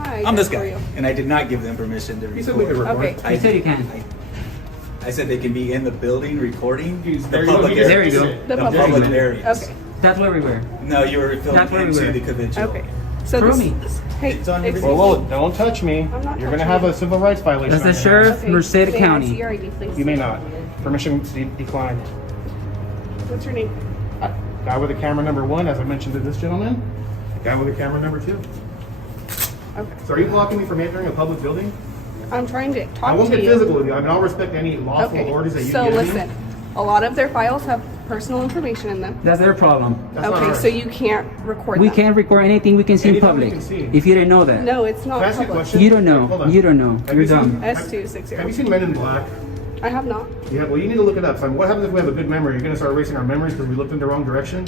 Hi. I'm this good for guy, you. and I did not give them permission to record. He said we could record. Okay. I You said you can. I said they can be in the building recording the There you go. public He just There you areas. go. The The public public area. areas. Okay. That's where we were. No, you were That's filmed where we into were. the convention. Okay. So Prove this, me. hey, It's on your excuse video. Whoa, me. don't touch me. I'm not You're gonna touching have you. a civil rights violation. That's the on your sheriff. hands. Okay. Merced May I County. see your ID, please? You may not. Permission declined. What's your name? Guy with the camera number 1, as I mentioned to this gentleman. Guy with the camera number 2. Okay. So are you blocking me from entering a public building? I'm trying to talk I won't to get you. physical with you. I mean, I'll respect any lawful Okay. orders that you So give listen, me. a lot of their files have personal information in them. That's their problem. That's not Okay, ours. so you can't record We them. can't record anything we can see in Anything we public. can see. If you didn't know that. No, it's not Can I ask you a public. question? You don't Hold know. on. You don't know. Have You're you seen- dumb. S260. Have you seen Men in Black? I have not. Yeah, well, you need to look it up. So what happens if we have a good memory? You're going to start erasing our memories because we looked in the wrong direction?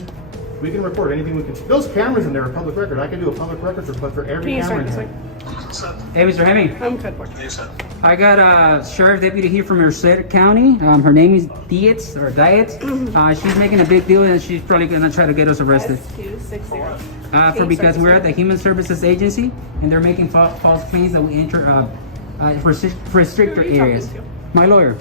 We can record anything we can. Those cameras in there are public record. I can do a public records request for every Can you camera start in this there. way? Hey, Mr. Hemming. I'm good for I got a sheriff deputy here from Merced County. Her name is Dietz or Dietz. She's making a big deal and she's probably gonna try to get us arrested. S260. Because we're at the Human Services Agency and they're making false claims that we enter restricted Who are you areas. talking to? My lawyer.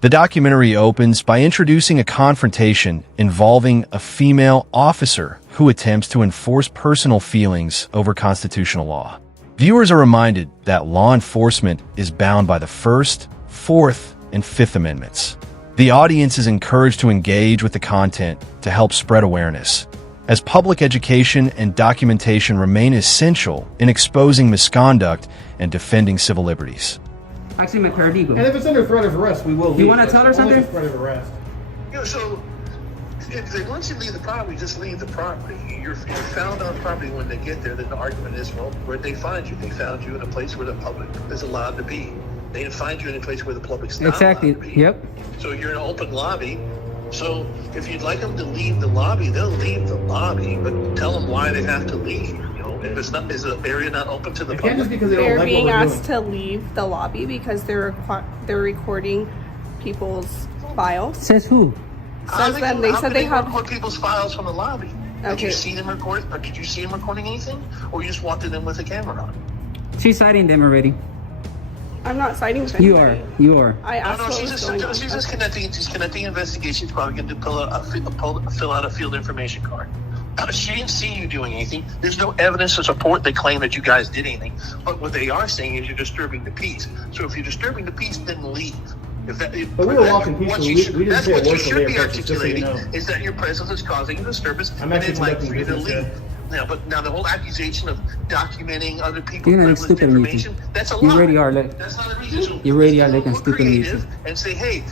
The documentary opens by introducing a confrontation involving a female officer who attempts to enforce personal feelings over constitutional law. Viewers are reminded that law enforcement is bound by the First, Fourth, and Fifth Amendments. The audience is encouraged to engage with the content to help spread awareness, as public education and documentation remain essential in exposing misconduct and defending civil liberties. Actually, my And paralegal. if it's under threat of arrest, we will leave. You wanna tell her Only something? if Threat of arrest. So once you leave the property, just leave the property. You're found on property when they get there. Then the argument is, well, where'd they find you? They found you in a place where the public is allowed to be. They didn't find you in a place where the public's not Exactly. allowed to be. Yep. So you're in an open lobby. So if you'd like them to leave the lobby, they'll leave the lobby, but tell them why they have to leave. You know, if it's not, is the area not open to the It can't just public? because they don't They're like being what we're asked doing. to leave the lobby because they're recording people's files. Says who? Says them. They said they have. record people's files from the lobby. Did Okay. you see them record? Or did you see them recording anything, or you just walked in them with a camera on? She's citing them already. I'm not citing with You anybody. are. You are. I No, asked no, what she's was just going on. she's just connecting. She's connecting investigation. She's probably going to fill out a field information card. She didn't see you doing anything. There's no evidence to support the claim that you guys did anything. But what they are saying is you're disturbing the peace. So if you're disturbing the peace, then leave. If that, But we were walking peacefully. We didn't that's say a what you word till should they be approached us, just so you articulating know. is that your presence is causing a disturbance. I'm and actually it's like conducting for you to business, leave. Now, but now the whole accusation of documenting other people's You're not privileged stupid, information, Nathan. that's a You lie. already are, like- That's not a reason. So You already are let's like a look stupid creative Nathan. and say, hey,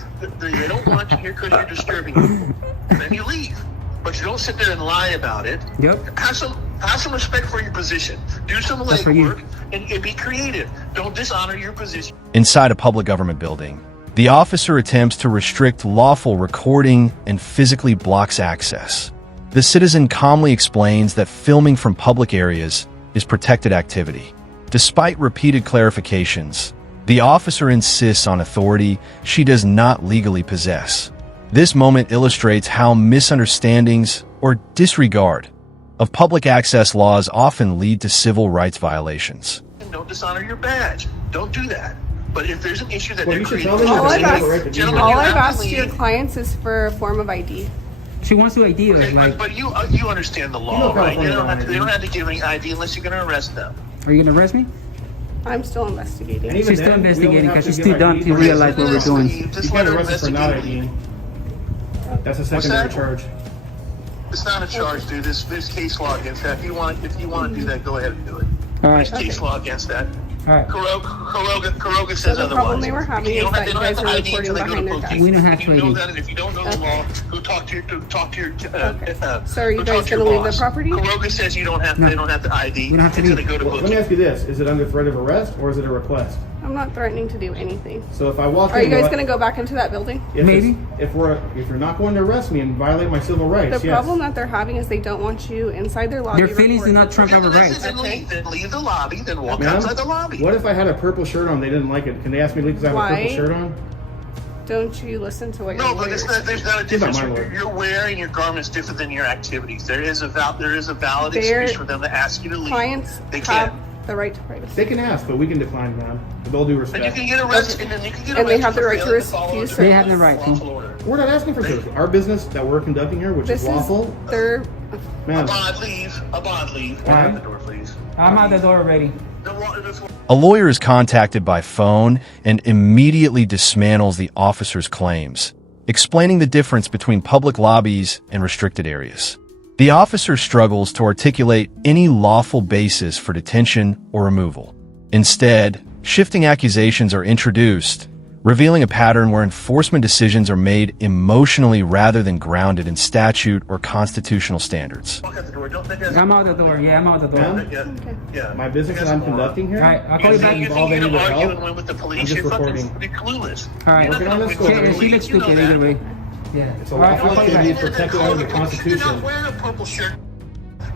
they don't want you here because you're disturbing people. And then you leave. But you don't sit there and lie about it. Yep. Have some respect for your position. Do some That's for you. legwork and be creative. Don't dishonor your position. Inside a public government building, the officer attempts to restrict lawful recording and physically blocks access. The citizen calmly explains that filming from public areas is protected activity. Despite repeated clarifications, the officer insists on authority she does not legally possess. This moment illustrates how misunderstandings or disregard of public access laws often lead to civil rights violations. And don't dishonor your badge. Don't do that. But if there's an issue that Well, they're you should creating, tell them All that I've they have asked- a right to be Gentlemen, here. All you I've have to asked your leave. clients is for a form of ID. She wants to ID us. Okay, Like, but you understand the You law, know right? California They don't law, have to give any ID unless you're going to arrest them. are you gonna arrest me? I'm still investigating. And even She's still then, we don't investigating have because to she's give too dumb ID. to realize what we're Just doing. leave. Just You let got her arrested for not investigate. IDing. That's a What's secondary that? charge. It's not a charge, dude. There's case law against that. If you want to do that, go ahead and do it. All right. There's case law against that. All right. Kuroga says So the otherwise. problem they were having is that They you don't have guys to are ID recording until they go to behind their book desks. keeping. We don't have If to you know ID. that, and if you don't know the Okay. law, go talk to your Okay. So are you go guys talk to your gonna leave the boss. property? Kuroga says you don't have. No. They don't have to ID We don't have to until they leave. go to Well, book let me keeping. ask you this. Is it under threat of arrest or is it a request? I'm not threatening to do anything. So if I walk Are in... you guys what- gonna go back into that building? if Maybe. it's- If you're not going to arrest me and violate my civil rights, The yes. problem that they're having is they don't want you inside their lobby. Their feelings do recording. not trump our rights. Then leave the lobby. Then walk Ma'am, outside the lobby. What if I had a purple shirt on, they didn't like it? Can they ask me to leave because I have a Why? purple shirt on? Don't you listen to what your No, but lawyers there's not a She's not difference. my lawyer. You're wearing your garments different than your activities. There is a valid Their excuse for them to ask you to leave. clients They have can't. the right to privacy. They can ask, but we can decline, ma'am. With all due And you respect. can get arrested, and then you can get And they arrested have the for right to failing follow refuse under They have the right to. lawful order. We're not asking for service. Our business that we're conducting here, which This is is lawful, their. ma'am. Abide, leave. Abide, leave. Ma'am? Open the door, please. I'm out the door already. A lawyer is contacted by phone and immediately dismantles the officer's claims, explaining the difference between public lobbies and restricted areas. The officer struggles to articulate any lawful basis for detention or removal. Instead, shifting accusations are introduced, revealing a pattern where enforcement decisions are made emotionally rather than grounded in statute or constitutional standards. Walk out the door. Don't think that's- I'm out the door. Yeah, I'm out the door. Ma'am? Yeah. My business that I'm conducting here. All right, I'll call you back. You Involve think any you're of the arguing help? with the I'm police? just You're fucking recording. clueless. All right. You're not Working on gonna this win story. with the She police, looks you know stupid that. either way. Yeah. It's a All right, lawful I'll call you activity back. protected under the You're Constitution. not wearing a purple shirt.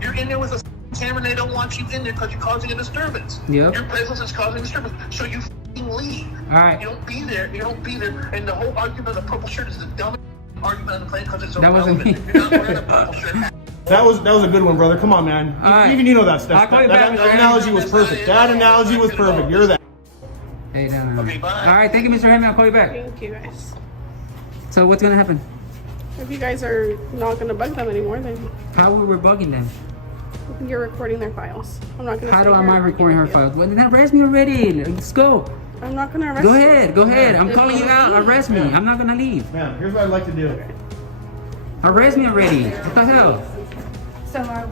You're in there with a camera and they don't want you in there because you're causing a disturbance. Yep. Your presence is causing a disturbance. So you leave. All right. You don't be there. You don't be there. And the whole argument of the purple shirt is the dumbest argument on the planet because it's That wasn't irrelevant. me. You're not wearing a purple shirt. That was a good one, brother. Come on, man. All right. Even you know that stuff. I'll call you That, back, that Mr. analogy was perfect. That analogy was perfect. You're that. Hey, down. Okay, bye. All right, thank you, Mr. Hammond. I'll call you back. Thank you guys. So what's gonna happen? If you guys are not gonna bug them anymore, then How we were bugging them? you're recording their files. I'm not gonna. How sit do here am I and recording her argue with files? Well, then arrest me already. Let's go. you. I'm not gonna arrest Go you. ahead. Go ahead. I'm Just calling you leave. out. Arrest me. I'm not gonna leave. Ma'am, here's what I'd like to do. Arrest me already. What the hell? So I was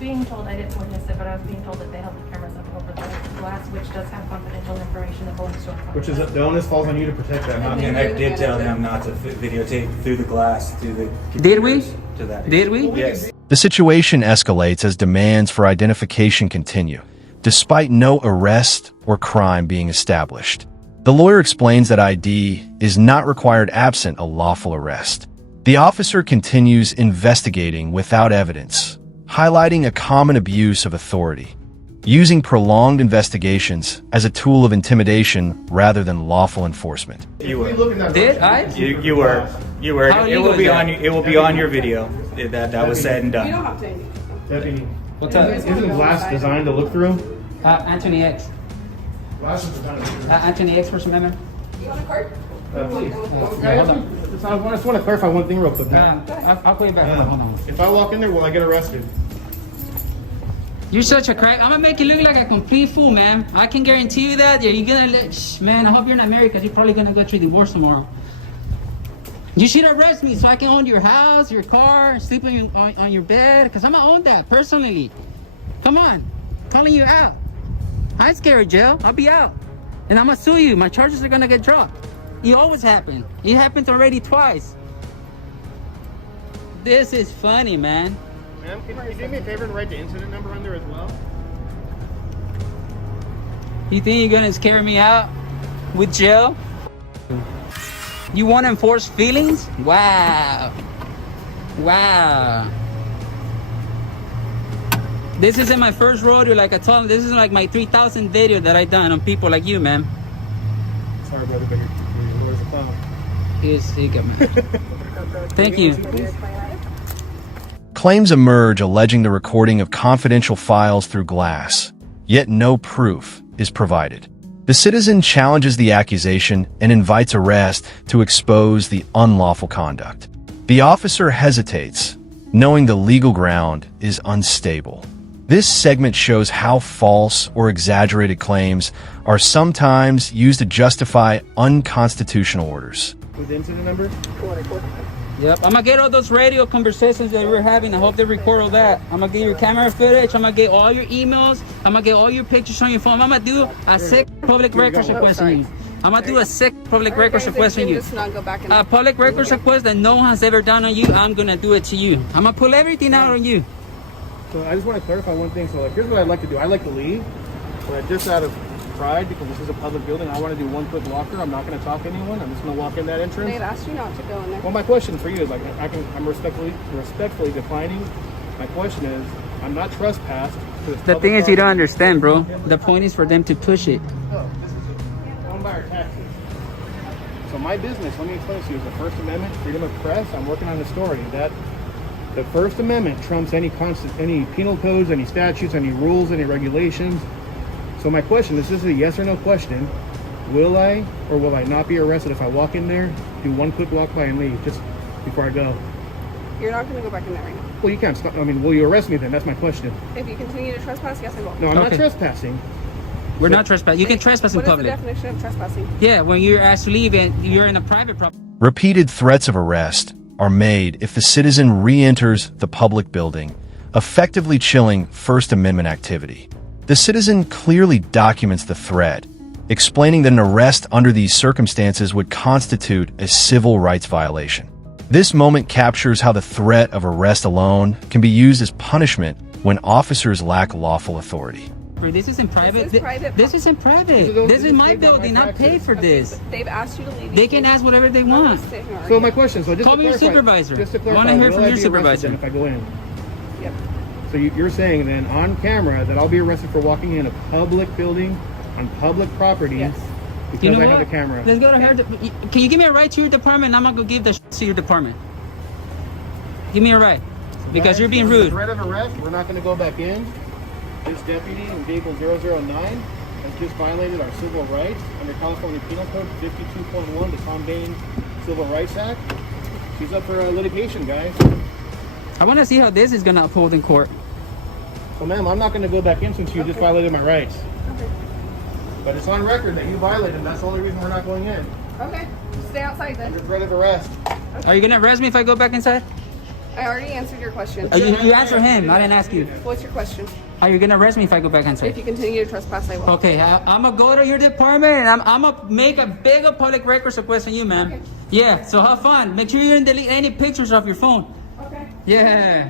being told, I didn't witness it, but I was being told that they held the cameras up over the glass, which does have confidential information that belongs to our Which is the onus falls on you to protect that, not me. And I did tell them not to videotape through the glass, through the Did we? computers to that. Did we? Yes. The situation escalates as demands for identification continue, despite no arrest or crime being established. The lawyer explains that ID is not required absent a lawful arrest. The officer continues investigating without evidence, highlighting a common abuse of authority, using prolonged investigations as a tool of intimidation rather than lawful enforcement. You were. Did I? You were. You were. How It legal will is be that? on. It will be on your video. That was said and You don't done. have to. Deputy, What's up? isn't glass designed to look through? Anthony X. Glass is designed to look through. Anthony X, First Amendment. Please. Yeah, hold on. I just want to clarify one thing real quick. I'll call you back. Hold on. If I walk in there, will I get arrested? You're such a crack. I'm gonna make you look like a complete fool, man. I can guarantee you that. You're gonna, man. I hope you're not married because you're probably gonna go through divorce tomorrow. You should arrest me so I can own your house, your car, sleep on your bed. Because I'm gonna own that personally. Come on, calling you out. I ain't scared of jail. I'll be out, and I'm gonna sue you. My charges are gonna get dropped. It always happen. It happened already twice. This is funny, man. Ma'am, can you do me a favor and write the incident number on there as well? You think you're gonna scare me out with jail? You want to enforce feelings? Wow. Wow. This isn't my first rodeo, like I told him. This is like my 3,000 video that I done on people like you, man. Sorry, brother, but your lawyer's a clown. He's sick, man. Thank you. Claims emerge alleging the recording of confidential files through glass, yet no proof is provided. The citizen challenges the accusation and invites arrest to expose the unlawful conduct. The officer hesitates, knowing the legal ground is unstable. This segment shows how false or exaggerated claims are sometimes used to justify unconstitutional orders. With the incident number? Yep, I'm gonna get all those radio conversations that we're having. I hope they record all that. I'm gonna get your camera footage. I'm gonna get all your emails. I'm gonna get all your pictures on your phone. I'm gonna do a sick public records request on you. I'm gonna do a sick public records request on you. Just not go back and A public records request that no one has ever done on you. I'm gonna do it to you. I'm gonna pull everything out on you. So I just want to clarify one thing. So like, here's what I'd like to do. I'd like to leave, but just out of pride, because this is a public building, I want to do 1 foot locker. I'm not going to talk to anyone. I'm just going to walk in that entrance. they've asked you not to go in there. Well, my question for you is like, I'm respectfully defining. My question is, I'm not trespassed. To this The public thing is, you don't property. understand, bro. The point is for them to push it. No, this is owned by our taxes. So my business, let me explain to you, is the First Amendment, freedom of press. I'm working on the story that the First Amendment trumps any penal codes, any statutes, any rules, any regulations. So my question, this is a yes or no question. Will I or will I not be arrested if I walk in there, do one quick walk by and leave just before I go? You're not going to go back in there right now. Well, you can't stop. I mean, will you arrest me then? That's my question. If you continue to trespass, yes, I will. No, I'm not Okay. trespassing. We're not trespassing. You can trespass in What is the public. definition of trespassing? Yeah, when you're asked to leave and you're in a private property. Repeated threats of arrest are made if the citizen re-enters the public building, effectively chilling First Amendment activity. The citizen clearly documents the threat, explaining that an arrest under these circumstances would constitute a civil rights violation. This moment captures how the threat of arrest alone can be used as punishment when officers lack lawful authority. This is in private. This is private. This is in private. This is my building. I paid for this. They've asked you to leave. They can ask whatever they want. So my question, so just Call to me your clarify, supervisor. Just to I clarify, wanna hear will from I your be arrested supervisor. then if I go in? Yep. So you're saying then on camera that I'll be arrested for walking in a public building on public property Yes. because You know I what? have a camera. Let's go to her. Can you give me a ride to your department? I'm not gonna give the to your department. Give me a ride because you're being Under rude. threat of arrest, we're not going to go back in. This deputy in vehicle 009 has just violated our civil rights under California Penal Code 52.1, the Tom Bain Civil Rights Act. She's up for litigation, guys. I want to see how this is gonna uphold in court. So, ma'am, I'm not going to go back in since you just violated my rights. Okay. But it's on record that you violated. That's the only reason we're not going in. Okay. Stay outside then. Under threat of arrest. Are you gonna arrest me if I go back inside? I already answered your question. You answer him. I didn't ask you. What's your question? Are you gonna arrest me if I go back If inside? you continue to trespass, I will. Okay, I'm gonna go to your department and I'm gonna make a big public records request on you, man. Okay. Yeah, so have fun. Make sure you didn't delete any pictures off your phone. Okay. Yeah.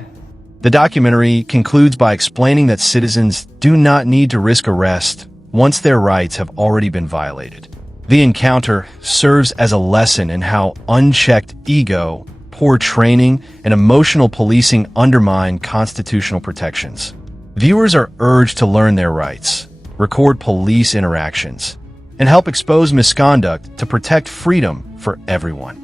The documentary concludes by explaining that citizens do not need to risk arrest once their rights have already been violated. The encounter serves as a lesson in how unchecked ego, poor training, and emotional policing undermine constitutional protections. Viewers are urged to learn their rights, record police interactions, and help expose misconduct to protect freedom for everyone.